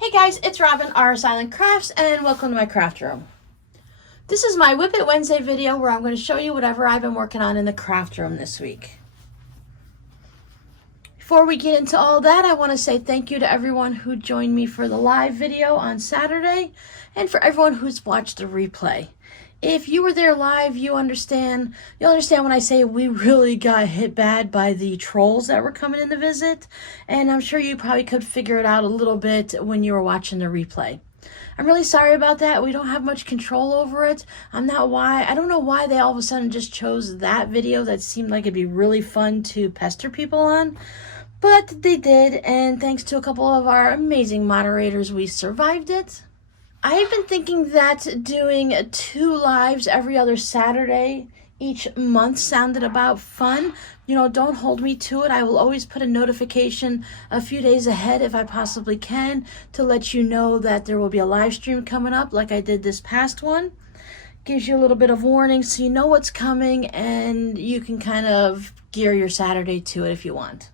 Hey guys, it's Robin, RsIslandCrafts, and welcome to my craft room. This is my Whip It Wednesday video where I'm going to show you whatever I've been working on in the craft room this week. Before we get into all that, I want to say thank you to everyone who joined me for the live video on Saturday, and for everyone who's watched the replay. If you were there live, you'll understand when I say we really got hit bad by the trolls that were coming in to visit, and I'm sure you probably could figure it out a little bit when you were watching the replay. I'm really sorry about that. We don't have much control over it. I don't know why they all of a sudden just chose that video that seemed like it'd be really fun to pester people on, but they did, and thanks to a couple of our amazing moderators, we survived it. I've been thinking that doing 2 lives every other Saturday each month sounded about fun. You know, don't hold me to it. I will always put a notification a few days ahead if I possibly can to let you know that there will be a live stream coming up like I did this past one. Gives you a little bit of warning so you know what's coming and you can kind of gear your Saturday to it if you want.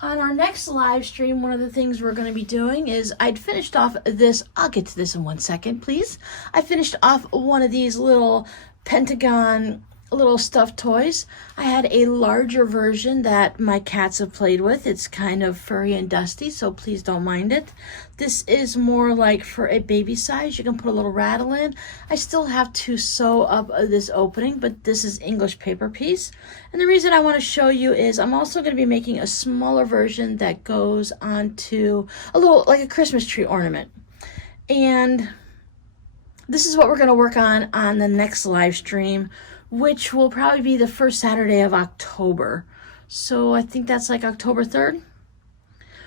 On our next live stream, one of the things we're going to be doing is I'd finished off this. I'll get to this in 1 second, please. I finished off one of these little pentagon little stuffed toys. I had a larger version that my cats have played with. It's kind of furry and dusty, so please don't mind it. This is more like for a baby size. You can put a little rattle in. I still have to sew up this opening, but this is English paper piece. And the reason I want to show you is I'm also going to be making a smaller version that goes onto a little, like a Christmas tree ornament. And this is what we're going to work on the next live stream, which will probably be the first Saturday of October. So I think that's like October 3rd.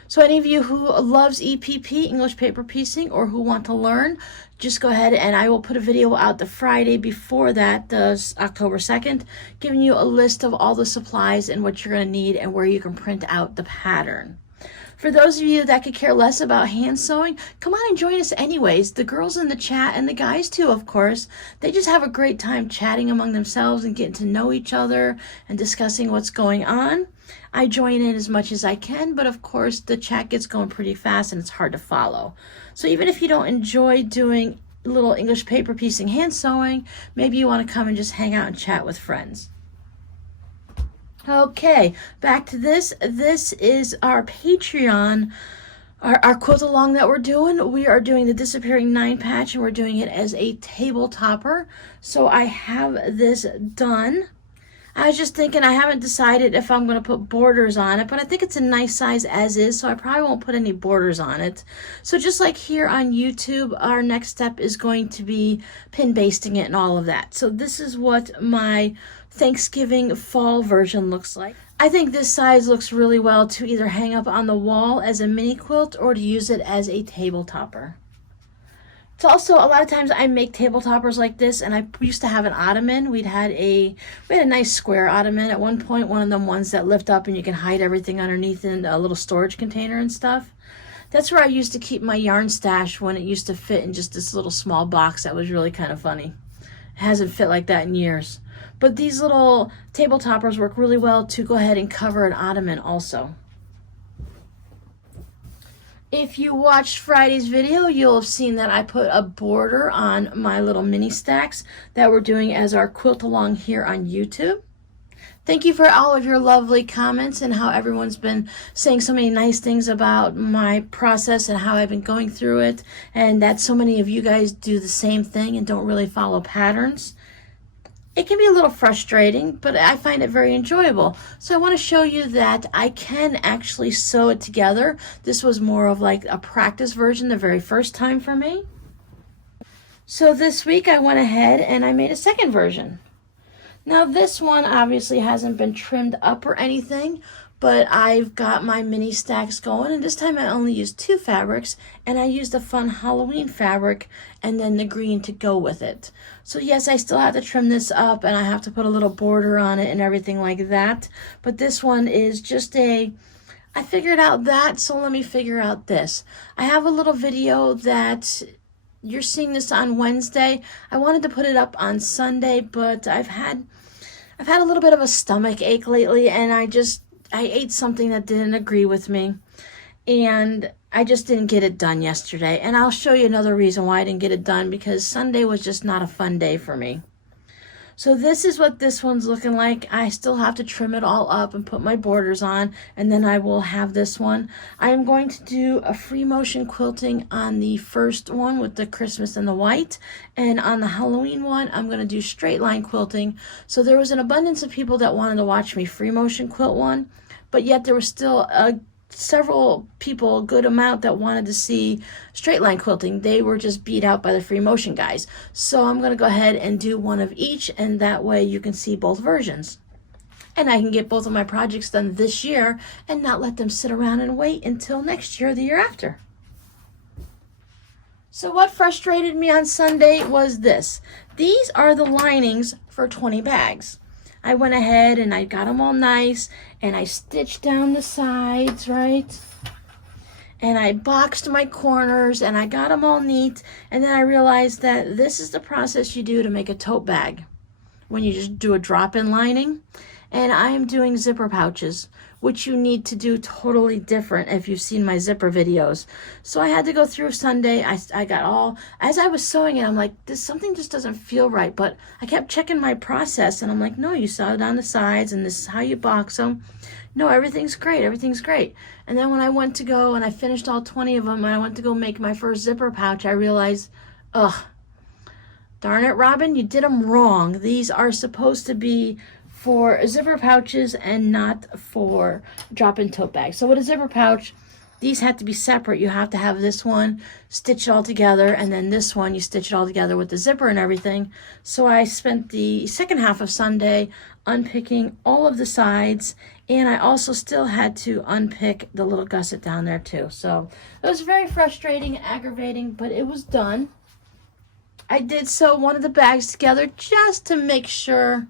So any of you who loves EPP, English paper piecing, or who want to learn, just go ahead and I will put a video out the Friday before that, the October 2nd, giving you a list of all the supplies and what you're going to need and where you can print out the pattern. For those of you that could care less about hand sewing, come on and join us anyways. The girls in the chat, and the guys too, of course, they just have a great time chatting among themselves and getting to know each other and discussing what's going on. I join in as much as I can, but of course the chat gets going pretty fast and it's hard to follow. So even if you don't enjoy doing little English paper piecing hand sewing, maybe you want to come and just hang out and chat with friends. Okay, back to this. This is our Patreon, our quilt along that we're doing. We are doing the Disappearing 9 patch and we're doing it as a table topper. So I have this done. I was just thinking, I haven't decided if I'm going to put borders on it, but I think it's a nice size as is, so I probably won't put any borders on it. So just like here on YouTube, our next step is going to be pin basting it and all of that. So this is what my Thanksgiving fall version looks like. I think this size looks really well to either hang up on the wall as a mini quilt or to use it as a table topper. It's also, a lot of times I make table toppers like this, and I used to have an ottoman. We had a nice square ottoman at one point, one of them ones that lift up and you can hide everything underneath in a little storage container and stuff. That's where I used to keep my yarn stash when it used to fit in just this little small box that was really kind of funny. It hasn't fit like that in years. But these little table toppers work really well to go ahead and cover an ottoman also. If you watched Friday's video, you'll have seen that I put a border on my little mini stacks that we're doing as our quilt along here on YouTube. Thank you for all of your lovely comments and how everyone's been saying so many nice things about my process and how I've been going through it, and that so many of you guys do the same thing and don't really follow patterns. It can be a little frustrating, but I find it very enjoyable. So I want to show you that I can actually sew it together. This was more of like a practice version the very first time for me. So this week I went ahead and I made a second version. Now this one obviously hasn't been trimmed up or anything, but I've got my mini stacks going, and this time I only used 2 fabrics, and I used a fun Halloween fabric and then the green to go with it. So yes, I still have to trim this up and I have to put a little border on it and everything like that, but this one is just I figured out that, so let me figure out this. I have a little video that you're seeing this on Wednesday. I wanted to put it up on Sunday, but I've had a little bit of a stomach ache lately, and I ate something that didn't agree with me, and I just didn't get it done yesterday. And I'll show you another reason why I didn't get it done, because Sunday was just not a fun day for me. So this is what this one's looking like. I still have to trim it all up and put my borders on, and then I will have this one. I am going to do a free motion quilting on the first one with the Christmas and the white, and on the Halloween one I'm going to do straight line quilting. So there was an abundance of people that wanted to watch me free motion quilt one, but yet there was still several people, a good amount, that wanted to see straight line quilting. They were just beat out by the free motion guys. So I'm going to go ahead and do one of each, and that way you can see both versions. And I can get both of my projects done this year and not let them sit around and wait until next year or the year after. So what frustrated me on Sunday was this. These are the linings for 20 bags. I went ahead and I got them all nice, and I stitched down the sides, right? And I boxed my corners, and I got them all neat. And then I realized that this is the process you do to make a tote bag when you just do a drop-in lining. And I am doing zipper pouches, which you need to do totally different if you've seen my zipper videos. So I had to go through Sunday. I got all, as I was sewing it, I'm like, something just doesn't feel right. But I kept checking my process, and I'm like, no, you sew down the sides, and this is how you box them. No, everything's great, everything's great. And then when I went to go, and I finished all 20 of them, and I went to go make my first zipper pouch, I realized, ugh, darn it, Robin, you did them wrong. These are supposed to be for zipper pouches and not for drop-in tote bags. So with a zipper pouch, these have to be separate. You have to have this one, stitch it all together, and then this one, you stitch it all together with the zipper and everything. So I spent the second half of Sunday unpicking all of the sides, and I also still had to unpick the little gusset down there too. So it was very frustrating, aggravating, but it was done. I did sew one of the bags together just to make sure.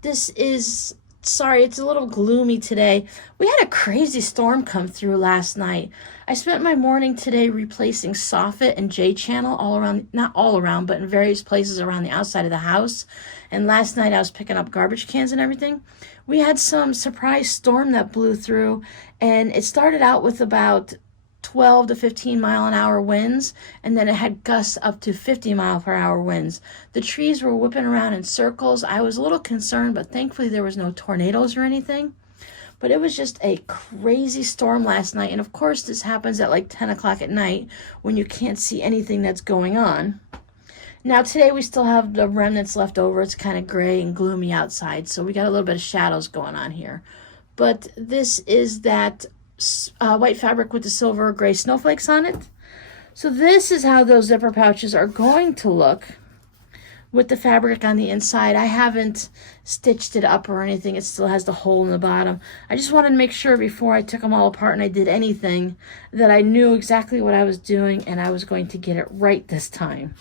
This is, sorry, it's a little gloomy today. We had a crazy storm come through last night. I spent my morning today replacing soffit and J-channel all around, not all around, but in various places around the outside of the house. And last night I was picking up garbage cans and everything. We had some surprise storm that blew through, and it started out with about 12 to 15 mile an hour winds, and then it had gusts up to 50 mile per hour winds. The trees were whipping around in circles. I was a little concerned, but thankfully there was no tornadoes or anything. But it was just a crazy storm last night, and of course this happens at like 10 o'clock at night when you can't see anything that's going on. Now today we still have the remnants left over. It's kind of gray and gloomy outside, so we got a little bit of shadows going on here. But this is that white fabric with the silver gray snowflakes on it. So this is how those zipper pouches are going to look with the fabric on the inside. I haven't stitched it up or anything. It still has the hole in the bottom. I just wanted to make sure before I took them all apart and I did anything that I knew exactly what I was doing, and I was going to get it right this time.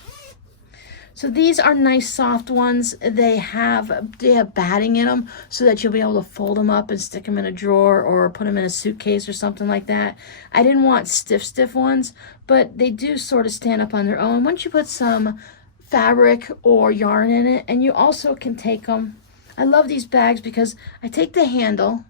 So these are nice soft ones. They have batting in them so that you'll be able to fold them up and stick them in a drawer or put them in a suitcase or something like that. I didn't want stiff ones, but they do sort of stand up on their own once you put some fabric or yarn in it. And you also can take them. I love these bags because I take the handle,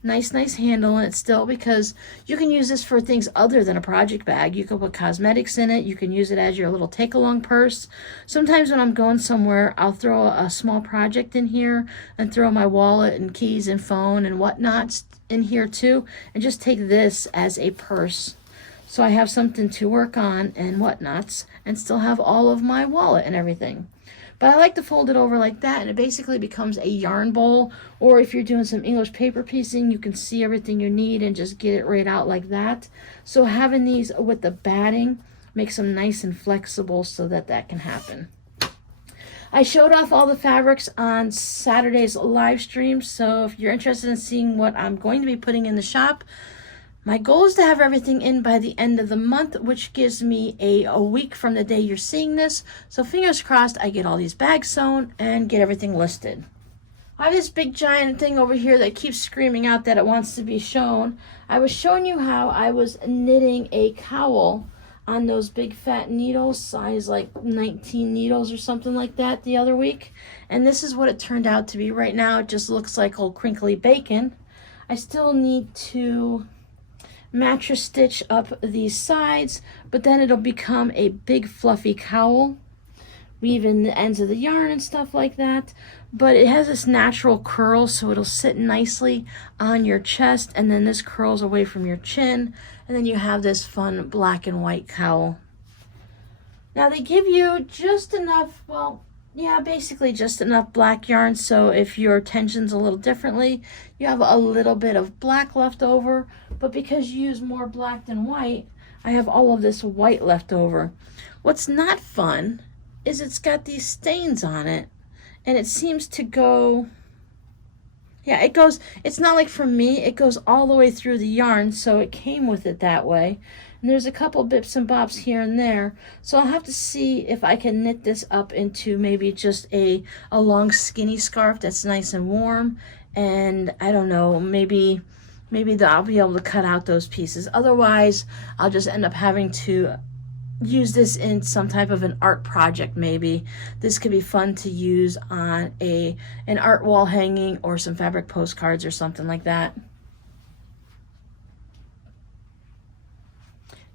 nice handle in it still, because you can use this for things other than a project bag. You can put cosmetics in it. You can use it as your little take-along purse. Sometimes when I'm going somewhere, I'll throw a small project in here and throw my wallet and keys and phone and whatnot in here too, and just take this as a purse. So I have something to work on and whatnots, and still have all of my wallet and everything. But I like to fold it over like that, and it basically becomes a yarn bowl. Or if you're doing some English paper piecing, you can see everything you need and just get it right out like that. So having these with the batting makes them nice and flexible so that that can happen. I showed off all the fabrics on Saturday's live stream, so if you're interested in seeing what I'm going to be putting in the shop, my goal is to have everything in by the end of the month, which gives me a week from the day you're seeing this. So fingers crossed I get all these bags sewn and get everything listed. I have this big giant thing over here that keeps screaming out that it wants to be shown. I was showing you how I was knitting a cowl on those big fat needles, size like 19 needles or something like that the other week. And this is what it turned out to be. Right now it just looks like old crinkly bacon. I still need to mattress stitch up these sides, but then it'll become a big fluffy cowl. Weave in the ends of the yarn and stuff like that, but it has this natural curl, so it'll sit nicely on your chest, and then this curls away from your chin, and then you have this fun black and white cowl. Now they give you just enough, well, yeah, basically just enough black yarn, so if your tension's a little differently, you have a little bit of black left over, but because you use more black than white, I have all of this white left over. What's not fun is it's got these stains on it, and it seems to go, yeah, it goes, it's not like for me, it goes all the way through the yarn, so it came with it that way. And there's a couple bips and bobs here and there, so I'll have to see if I can knit this up into maybe just a long skinny scarf that's nice and warm, and I don't know, maybe I'll be able to cut out those pieces. Otherwise, I'll just end up having to use this in some type of an art project. Maybe this could be fun to use on an art wall hanging or some fabric postcards or something like that.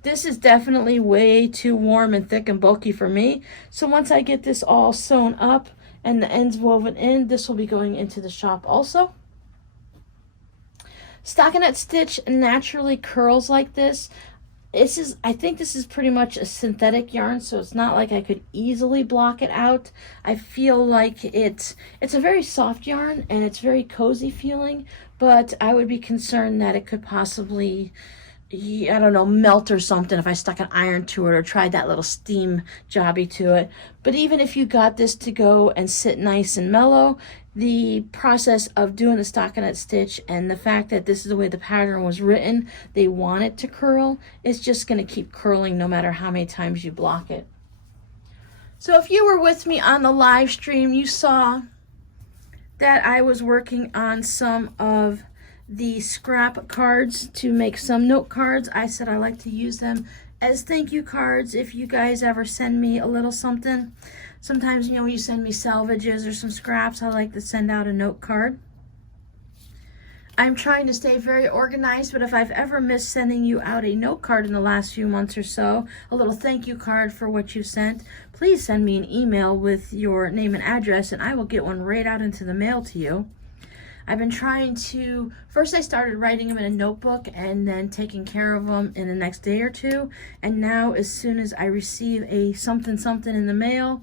This is definitely way too warm and thick and bulky for me, so once I get this all sewn up and the ends woven in, this will be going into the shop also. Stockinette stitch naturally curls like this. I think this is pretty much a synthetic yarn, so it's not like I could easily block it out. I feel like it's a very soft yarn and it's very cozy feeling, but I would be concerned that it could possibly, I don't know, melt or something if I stuck an iron to it or tried that little steam jobby to it. But even if you got this to go and sit nice and mellow, the process of doing the stockinette stitch and the fact that this is the way the pattern was written, they want it to curl, it's just going to keep curling no matter how many times you block it. So if you were with me on the live stream, you saw that I was working on some of the scrap cards to make some note cards. I said I like to use them as thank you cards if you guys ever send me a little something. Sometimes, you know, when you send me salvages or some scraps, I like to send out a note card. I'm trying to stay very organized, but if I've ever missed sending you out a note card in the last few months or so, a little thank you card for what you sent, please send me an email with your name and address, and I will get one right out into the mail to you. I've been trying to, first I started writing them in a notebook and then taking care of them in the next day or two, and now as soon as I receive a something in the mail,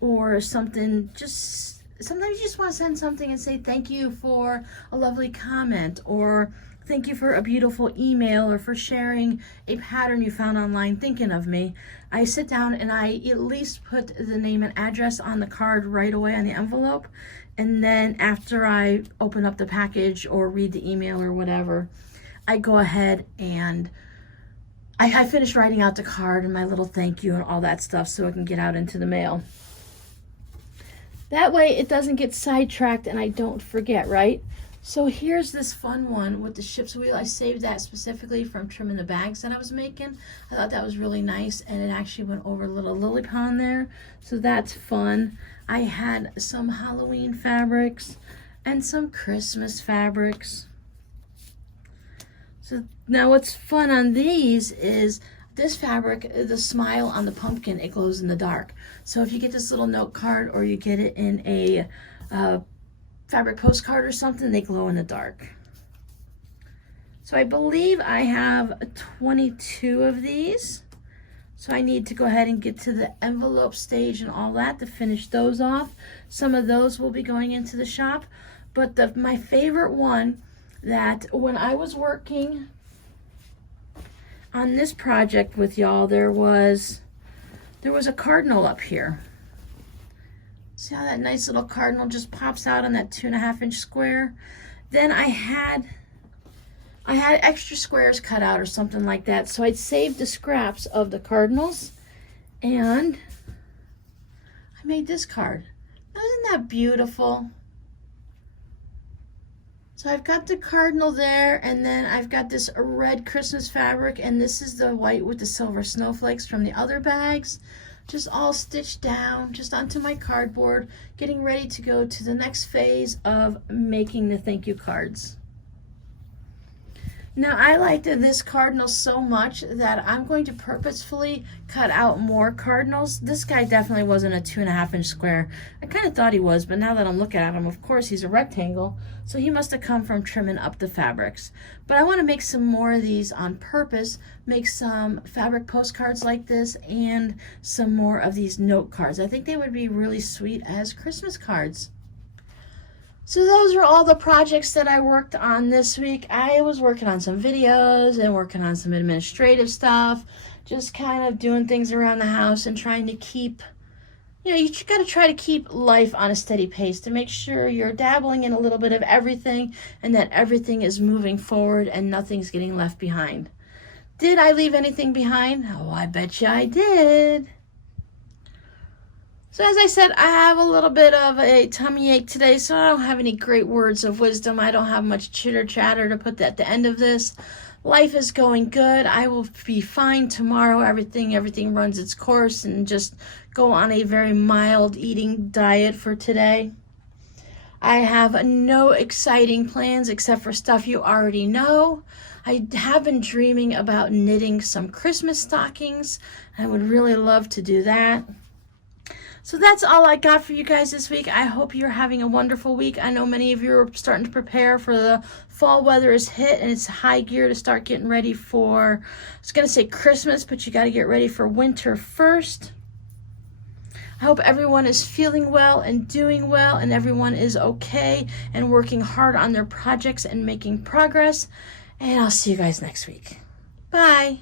or something, just sometimes you just want to send something and say thank you for a lovely comment, or thank you for a beautiful email, or for sharing a pattern you found online thinking of me. I sit down and I at least put the name and address on the card right away on the envelope, and then after I open up the package or read the email or whatever, I go ahead and I finish writing out the card and my little thank you and all that stuff so it can get out into the mail. That way it doesn't get sidetracked and I don't forget, right? So here's this fun one with the ship's wheel. I saved that specifically from trimming the bags that I was making. I thought that was really nice, and it actually went over a little lily pond there, so that's fun. I had some Halloween fabrics and some Christmas fabrics. So now what's fun on these is this fabric, the smile on the pumpkin, it glows in the dark. So if you get this little note card or you get it in a fabric postcard or something, they glow in the dark. So I believe I have 22 of these. So I need to go ahead and get to the envelope stage and all that to finish those off. Some of those will be going into the shop. But my favorite one, that when I was working on this project with y'all, there was a cardinal up here. See how that nice little cardinal just pops out on that 2.5-inch square? Then I had extra squares cut out or something like that, so I'd saved the scraps of the cardinals, and I made this card. Now, isn't that beautiful? So I've got the cardinal there, and then I've got this red Christmas fabric, and this is the white with the silver snowflakes from the other bags, just all stitched down just onto my cardboard, getting ready to go to the next phase of making the thank you cards. Now, I liked this cardinal so much that I'm going to purposefully cut out more cardinals. This guy definitely wasn't a 2.5-inch square. I kind of thought he was, but now that I'm looking at him, of course, he's a rectangle, so he must have come from trimming up the fabrics. But I want to make some more of these on purpose, make some fabric postcards like this, and some more of these note cards. I think they would be really sweet as Christmas cards. So those are all the projects that I worked on this week. I was working on some videos and working on some administrative stuff, just kind of doing things around the house and trying to keep, you got to try to keep life on a steady pace to make sure you're dabbling in a little bit of everything and that everything is moving forward and nothing's getting left behind. Did I leave anything behind? Oh, I bet you I did. So as I said, I have a little bit of a tummy ache today, so I don't have any great words of wisdom. I don't have much chitter chatter to put at the end of this. Life is going good. I will be fine tomorrow. Everything runs its course, and just go on a very mild eating diet for today. I have no exciting plans except for stuff you already know. I have been dreaming about knitting some Christmas stockings. I would really love to do that. So that's all I got for you guys this week. I hope you're having a wonderful week. I know many of you are starting to prepare for the fall weather is hit, and it's high gear to start getting ready for, I was going to say Christmas, but you got to get ready for winter first. I hope everyone is feeling well and doing well, and everyone is okay and working hard on their projects and making progress. And I'll see you guys next week. Bye.